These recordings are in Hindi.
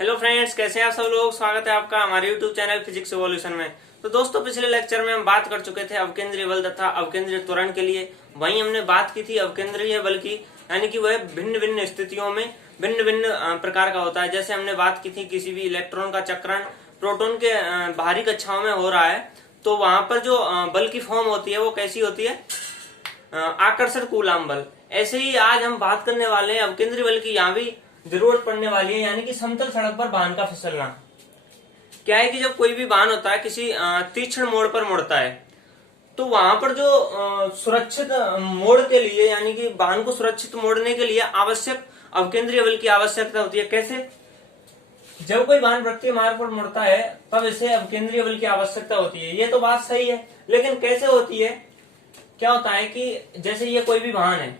हेलो फ्रेंड्स, कैसे हैं आप सब लोग। स्वागत है आपका हमारे यूट्यूब चैनल फिजिक्स इवोल्यूशन में। तो दोस्तों, पिछले लेक्चर में हम बात कर चुके थे अवकेंद्रीय बल तथा अवकेंद्रीय त्वरण के लिए। वहीं हमने बात की थी अवकेंद्रीय बल की, यानी कि वह भिन्न भिन्न स्थितियों में भिन्न भिन्न प्रकार का होता है। जैसे हमने बात की थी किसी भी इलेक्ट्रॉन का चक्रण प्रोटॉन के बाहरी कक्षाओं में हो रहा है, तो वहां पर जो बल की फॉर्म होती है वो कैसी होती है, आकर्षण कूलाम बल। ऐसे ही आज हम बात करने वाले हैं अवकेंद्रीय बल की, यहाँ भी जरूरत पड़ने वाली है, यानी कि समतल सड़क पर वाहन का फिसलना। क्या है कि जब कोई भी वाहन होता है किसी तीक्ष्ण मोड़ पर मुड़ता है, तो वहां पर जो सुरक्षित मोड़ के लिए, यानी कि वाहन को सुरक्षित मोड़ने के लिए आवश्यक अवकेंद्रीय बल की आवश्यकता होती है। कैसे? जब कोई वाहन वृत्तीय मार्ग पर मुड़ता है तब इसे अवकेंद्रीय बल की आवश्यकता होती है। ये तो बात सही है, लेकिन कैसे होती है? क्या होता है कि जैसे ये कोई भी वाहन है,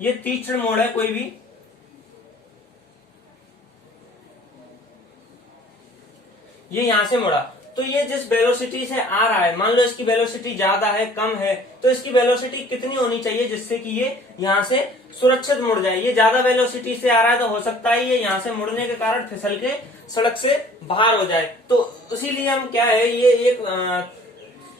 ये तीक्ष्ण मोड़ है, कोई भी ये यहां से मुड़ा, तो ये जिस वेलोसिटी से आ रहा है, मान लो इसकी वेलोसिटी ज्यादा है कम है, तो इसकी वेलोसिटी कितनी होनी चाहिए जिससे कि ये यहां से सुरक्षित मुड़ जाए। ये ज्यादा वेलोसिटी से आ रहा है तो हो सकता है ये यहां से मुड़ने के कारण फिसल के सड़क से बाहर हो जाए। तो इसीलिए हम क्या है, ये एक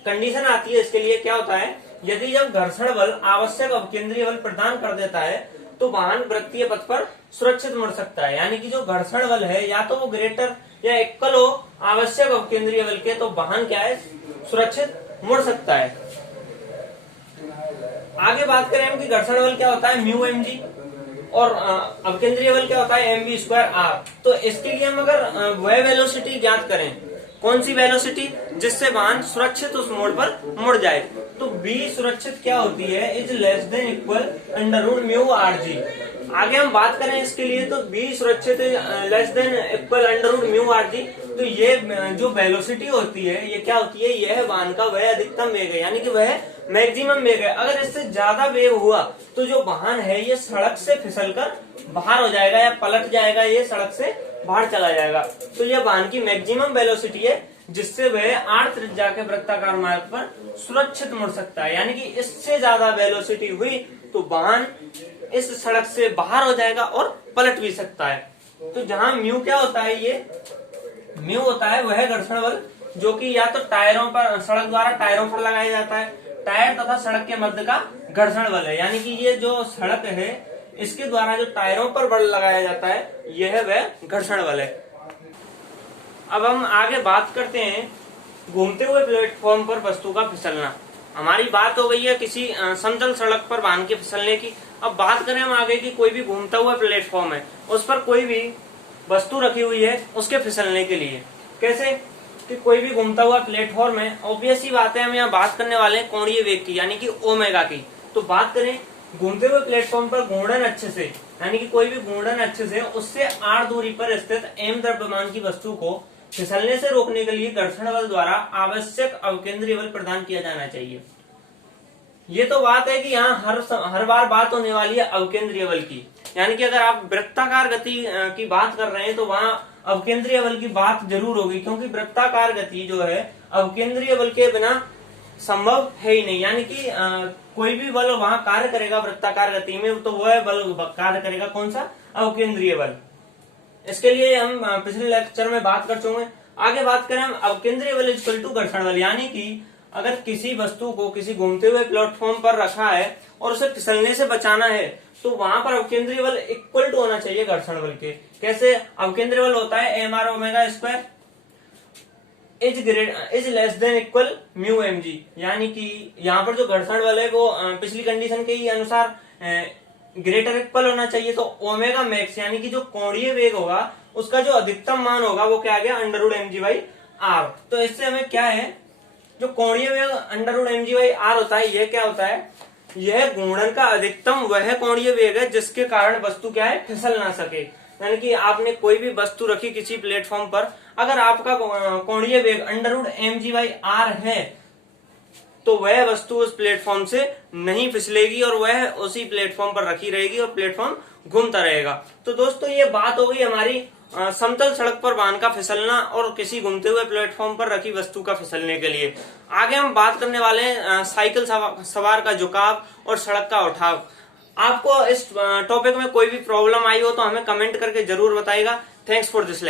कंडीशन आती है इसके लिए। क्या होता है, यदि जब घर्षण बल आवश्यक अवकेंद्रीय बल प्रदान कर देता है तो वाहन वृत्तीय पथ पर सुरक्षित मुड़ सकता है। यानी कि जो घर्षण बल है या तो वो ग्रेटर या इक्वल हो आवश्यक अवकेंद्रीय बल के, तो वाहन क्या है, सुरक्षित मुड़ सकता है। आगे बात करें हम कि घर्षण बल क्या होता है, म्यू एम जी, और अवकेंद्रीय बल क्या होता है, एम वी स्क्वायर आर। तो इसके लिए हम अगर वह वेलोसिटी ज्ञात करें, कौन सी वेलोसिटी, जिससे वाहन सुरक्षित उस मोड़ पर मुड़ जाए, तो v सुरक्षित क्या होती है, is less than equal under root mu R G. आगे हम बात करें इसके लिए, तो v सुरक्षित less than equal under root mu R G. तो ये जो वेलोसिटी होती है, ये क्या होती है, यह वाहन का वह अधिकतम वेग है, यानी कि वह मैक्सिमम वेग है। अगर इससे ज्यादा वेग हुआ तो जो वाहन है ये सड़क से फिसलकर बाहर हो जाएगा या पलट जाएगा, ये सड़क से बाहर चला जाएगा। तो यह वाहन की मैक्सिमम वेलोसिटी है जिससे वह आर त्रिज्या के वृत्ताकार मार्ग पर सुरक्षित मुड़ सकता है। यानी कि इससे ज्यादा वेलोसिटी हुई तो वाहन इस सड़क से बाहर हो जाएगा और पलट भी सकता है। तो जहां म्यू क्या होता है, ये म्यू होता है वह घर्षण बल जो कि या तो टायरों पर, सड़क द्वारा टायरों पर लगाया जाता है, टायर तथा सड़क के मध्य का घर्षण बल है। यानी कि ये जो सड़क है इसके द्वारा जो टायरों पर बल लगाया जाता है, यह वह घर्षण बल है। अब हम आगे बात करते हैं घूमते हुए प्लेटफॉर्म पर वस्तु का फिसलना। हमारी बात हो गई है किसी समतल सड़क पर वाहन के फिसलने की। अब बात करें हम आगे की, कोई भी घूमता हुआ प्लेटफॉर्म है, उस पर कोई भी वस्तु रखी हुई है उसके फिसलने के लिए। कैसे कि कोई भी घूमता हुआ प्लेटफॉर्म है, ऑब्वियस ही बात है, हम यहाँ बात करने वाले हैं कोणीय वेग की, यानी कि ओमेगा की। तो बात करें घूमते हुए प्लेटफॉर्म पर घूर्णन अक्ष से, यानी कि कोई भी घूर्णन अक्ष से उससे r दूरी पर स्थित m द्रव्यमान की वस्तु को फिसलने से रोकने के लिए घर्षण बल द्वारा आवश्यक अवकेंद्रीय बल प्रदान किया जाना चाहिए। ये तो बात है कि यहाँ हर बार बात होने वाली है अवकेंद्रीय बल की, यानी कि अगर आप वृत्ताकार गति की बात कर रहे हैं तो वहां अवकेंद्रीय बल की बात जरूर होगी, क्योंकि वृत्ताकार गति जो है अवकेंद्रीय बल के बिना संभव है ही नहीं। यानी कि कोई भी बल वहां कार्य करेगा वृत्ताकार गति में, तो वह बल कार्य करेगा कौन सा, अवकेंद्रीय बल। इसके लिए हम पिछले लेक्चर में बात कर चुके हैं। आगे बात करें हम अवकेंद्रीय बल इक्वल टू घर्षण बल, यानी कि अगर किसी वस्तु को किसी घूमते हुए प्लेटफॉर्म पर रखा है और उसे फिसलने से बचाना है, तो वहां पर अवकेंद्रीय बल इक्वल टू होना चाहिए घर्षण बल के। कैसे? अवकेंद्रीय बल होता है M R omega square is less than equal mu M G. यानी कि यहाँ पर जो घर्षण बल है वो पिछली कंडीशन के ही अनुसार ग्रेटर इक्वल होना चाहिए। तो ओमेगा मैक्स यानी कि जो कोणीय वेग होगा उसका जो अधिकतम मान होगा वो क्या आ गया, under root M G by R. तो इससे हमें क्या है, जो कोणीय वेग under root M G by R होता है, यह क्या होता है, यह घूर्णन का अधिकतम वह कोणीय वेग है जिसके कारण वस्तु क्या है, फिसल ना सके। यानी कि आपने कोई भी वस्तु रखी किसी प्लेटफॉर्म पर, अगर आपका कोणीय वेग under root M G by R है तो वह वस्तु उस प्लेटफॉर्म से नहीं फिसलेगी और वह उसी प्लेटफॉर्म पर रखी रहेगी और प्लेटफॉर्म घूमता रहेगा। तो दोस्तों, ये बात हो गई हमारी समतल सड़क पर वाहन का फिसलना और किसी घूमते हुए प्लेटफॉर्म पर रखी वस्तु का फिसलने के लिए। आगे हम बात करने वाले हैं साइकिल सवार का झुकाव और सड़क का उठाव। आपको इस टॉपिक में कोई भी प्रॉब्लम आई हो तो हमें कमेंट करके जरूर बताइएगा। Thanks for this lecture.